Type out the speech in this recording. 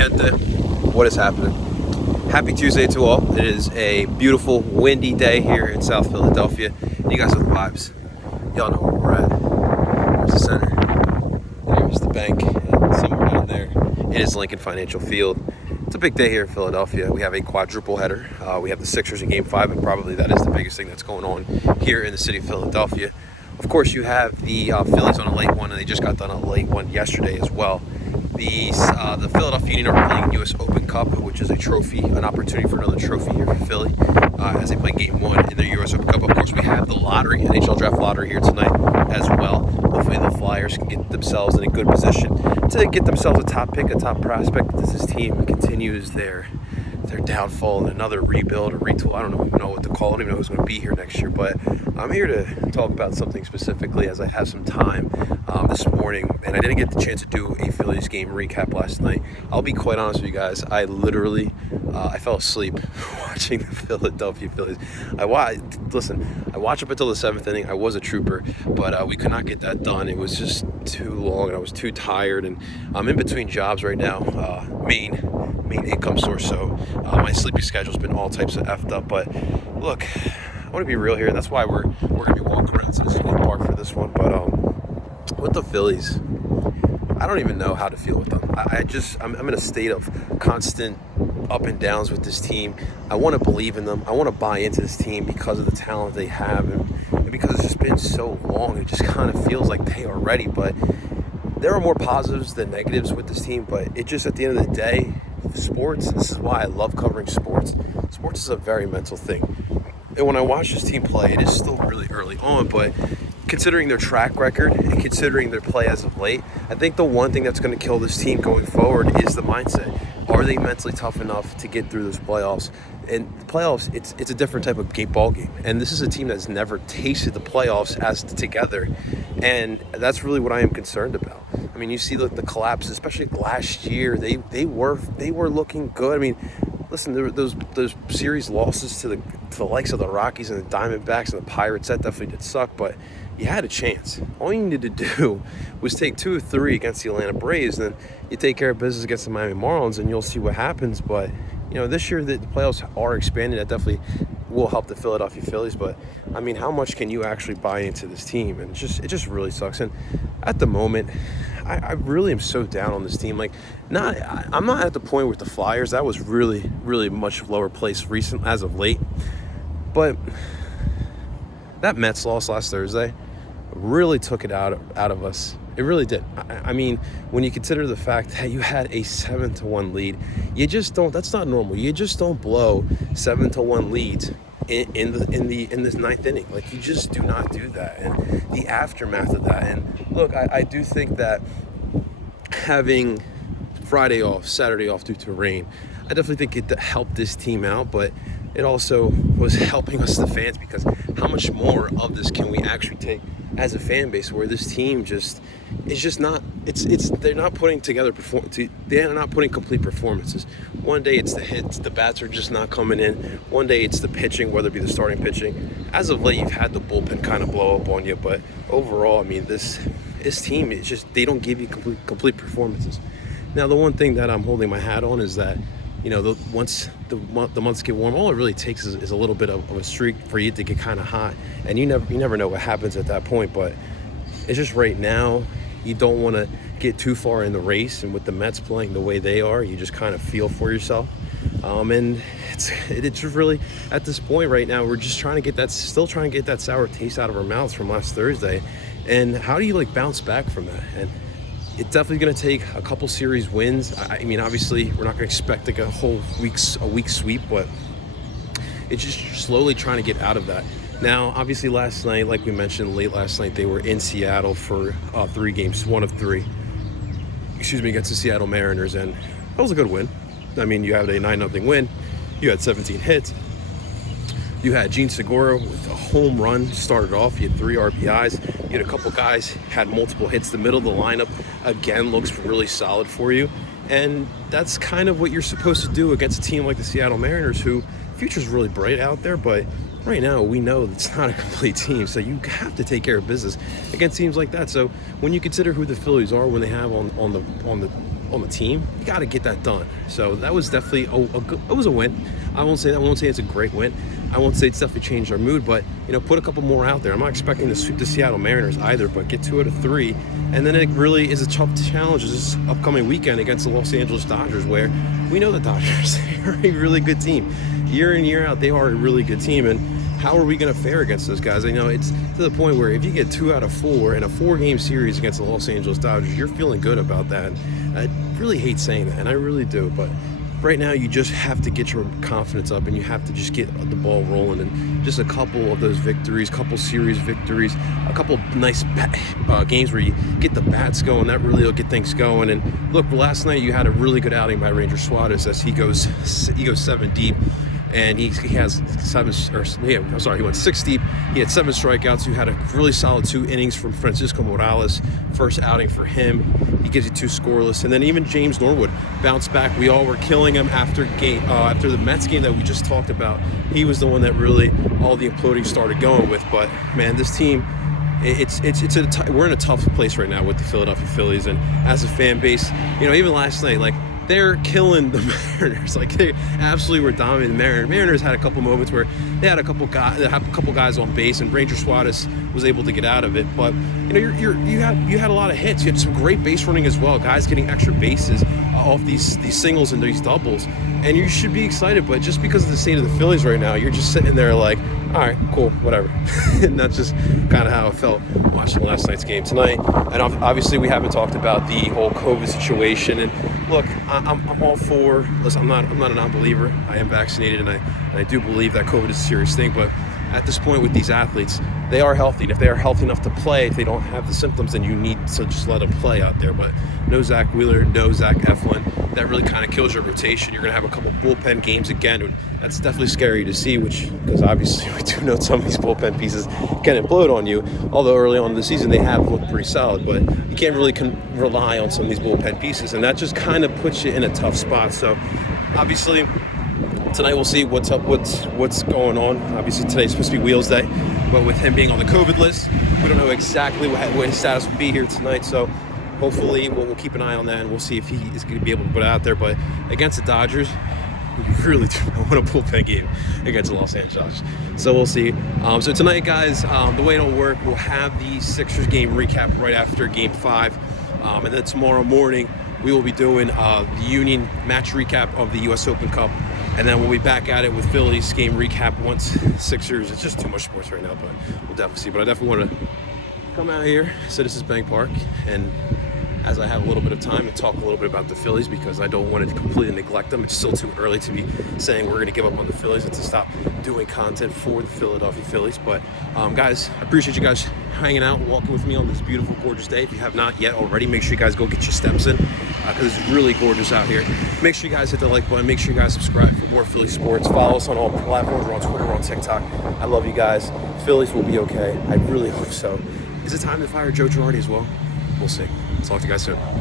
gente. What is happening? Happy Tuesday to all. It is a beautiful, windy day here in South Philadelphia. You guys know the vibes. Y'all know where we're at. There's the center. There's the bank. And somewhere down there, it is Lincoln Financial Field. It's a big day here in Philadelphia. We have a quadruple header. We have the Sixers in Game 5, and probably that is the biggest thing that's going on here in the city of Philadelphia. Of course, you have the Phillies on a late one, and they just got done a late one yesterday as well. The Philadelphia Union are playing U.S. Open Cup, which is a trophy, an opportunity for another trophy here for Philly as they play Game 1 in their U.S. Open Cup. Of course, we have the lottery, NHL Draft Lottery here tonight as well. Hopefully the Flyers can get themselves in a good position to get themselves a top pick, a top prospect. This team continues their downfall and another rebuild or retool. I don't even know what to call it. I don't even know who's going to be here next year. But I'm here to talk about something specifically as I have some time this morning. And I didn't get the chance to do a Phillies game recap last night. I'll be quite honest with you guys. I literally, I fell asleep watching the Philadelphia Phillies. I watched up until the 7th inning. I was a trooper, but we could not get that done. It was just too long and I was too tired. And I'm in between jobs right now, main income source, so my sleeping schedule's been all types of effed up. But look, I want to be real here, and that's why we're gonna be walking around to the state park for this one. But with the Phillies, I don't even know how to feel with them. I'm in a state of constant up and downs with this team. I want to believe in them. I want to buy into this team because of the talent they have, and because it's just been so long. It just kind of feels like they are ready. But there are more positives than negatives with this team. But it just, at the end of the day, sports, this is why I love covering sports. Sports is a very mental thing. And when I watch this team play, it is still really early on, but considering their track record and considering their play as of late, I think the one thing that's going to kill this team going forward is the mindset. Are they mentally tough enough to get through those playoffs? And the playoffs, it's a different type of ball game. And this is a team that's never tasted the playoffs as together. And that's really what I am concerned about. I mean, you see the collapse, especially last year. They were looking good. I mean, listen, there were those series losses to the likes of the Rockies and the Diamondbacks and the Pirates. That definitely did suck, but you had a chance. All you needed to do was take 2 or 3 against the Atlanta Braves, then you take care of business against the Miami Marlins, and you'll see what happens. But this year the playoffs are expanding. That definitely will help the Philadelphia Phillies. But I mean, how much can you actually buy into this team? And it just really sucks. And at the moment, I really am so down on this team. Like, I'm not at the point with the Flyers. That was really, really much lower place recent as of late. But that Mets loss last Thursday really took it out of us. It really did. I mean, when you consider the fact that you had a 7-1 lead, you just don't. That's not normal. You just don't blow 7-1 leads in this 9th inning. Like, you just do not do that. And the aftermath of that. And look, I do think that having Friday off, Saturday off due to rain, I definitely think it helped this team out, but it also was helping us, the fans, because how much more of this can we actually take as a fan base, where this team they're not putting together they're not putting complete performances. One day it's the hits, the bats are just not coming in. One day it's the pitching, whether it be the starting pitching. As of late, you've had the bullpen kind of blow up on you, but overall, I mean, this team, it's just, they don't give you complete performances. Now, the one thing that I'm holding my hat on is that, once the months get warm, all it really takes is a little bit of a streak for you to get kind of hot, and you never know what happens at that point. But it's just right now, you don't want to get too far in the race, and with the Mets playing the way they are, you just kind of feel for yourself. And it's really, at this point right now, we're just trying to get that sour taste out of our mouths from last Thursday. And how do you bounce back from that? And it's definitely going to take a couple series wins. I mean, obviously, we're not going to expect a whole week sweep, but it's just slowly trying to get out of that. Now, obviously, last night, like we mentioned, late last night, they were in Seattle for 3 games, 1 of 3, against the Seattle Mariners, and that was a good win. I mean, you had a 9-0 win. You had 17 hits. You had Gene Segura with a home run, started off. You had 3 RBIs. You had a couple guys had multiple hits. The middle of the lineup, again, looks really solid for you. And that's kind of what you're supposed to do against a team like the Seattle Mariners, who future's really bright out there, but right now we know it's not a complete team. So you have to take care of business against teams like that. So when you consider who the Phillies are, when they have on on the team, you got to get that done. So that was definitely it was a win. I won't say it's a great win. I won't say it's definitely changed our mood, but put a couple more out there. I'm not expecting to sweep the Seattle Mariners either, but get 2 out of 3, and then it really is a tough challenge this upcoming weekend against the Los Angeles Dodgers, where we know the Dodgers are a really good team. Year in, year out, they are a really good team, and how are we going to fare against those guys? I know it's to the point where if you get 2 out of 4 in a 4-game series against the Los Angeles Dodgers, you're feeling good about that. I really hate saying that, and I really do, but right now you just have to get your confidence up, and you have to just get the ball rolling, and just a couple of those victories, couple series victories, a couple nice games where you get the bats going, that really will get things going. And look, last night you had a really good outing by Ranger Suarez as he goes 7 deep. And he has he went 6 deep. He had 7 strikeouts. You had a really solid 2 innings from Francisco Morales. First outing for him. He gives you 2 scoreless. And then even James Norwood bounced back. We all were killing him after the Mets game that we just talked about. He was the one that really all the imploding started going with. But man, this team, we're in a tough place right now with the Philadelphia Phillies. And as a fan base, even last night, like, they're killing the Mariners. Like, they absolutely were dominating the Mariners. Mariners had a couple moments where they had a couple guys on base, and Ranger Suarez was able to get out of it. But you had a lot of hits. You had some great base running as well. Guys getting extra bases off these singles and these doubles, and you should be excited. But just because of the state of the Phillies right now, you're just sitting there like, all right, cool, whatever. And that's just kind of how it felt watching last night's game tonight. And obviously, we haven't talked about the whole COVID situation. And look, I'm all for. Listen, I'm not a non-believer. I am vaccinated, and I do believe that COVID is a serious thing. But at this point with these athletes, they are healthy. And if they are healthy enough to play, if they don't have the symptoms, then you need to just let them play out there. But no Zach Wheeler, no Zach Eflin. That really kind of kills your rotation. You're going to have a couple bullpen games again. And that's definitely scary to see, because obviously we do know some of these bullpen pieces can implode on you. Although early on in the season they have looked pretty solid, but you can't really rely on some of these bullpen pieces, and that just kind of puts you in a tough spot. So obviously tonight we'll see what's up, what's going on. Obviously today's supposed to be Wheels Day, but with him being on the COVID list, we don't know exactly what his status will be here tonight. So hopefully we'll keep an eye on that, and we'll see if he is going to be able to put it out there. But against the Dodgers, you really do not want a bullpen game against the Los Angeles Dodgers. So we'll see. So tonight, guys, the way it'll work, we'll have the Sixers game recap right after Game 5. And then tomorrow morning, we will be doing the Union match recap of the U.S. Open Cup. And then we'll be back at it with Phillies game recap once Sixers. It's just too much sports right now, but we'll definitely see. But I definitely want to come out here, Citizens Bank Park, and as I have a little bit of time, and talk a little bit about the Phillies, because I don't want to completely neglect them. It's still too early to be saying we're going to give up on the Phillies and to stop doing content for the Philadelphia Phillies. But guys, I appreciate you guys hanging out and walking with me on this beautiful, gorgeous day. If you have not yet already, make sure you guys go get your steps in, because it's really gorgeous out here. Make sure you guys hit the like button. Make sure you guys subscribe for more Philly sports. Follow us on all platforms. We're on Twitter, we're on TikTok. I love you guys. Phillies will be okay. I really hope so. Is it time to fire Joe Girardi as well? We'll see. Talk to you guys soon.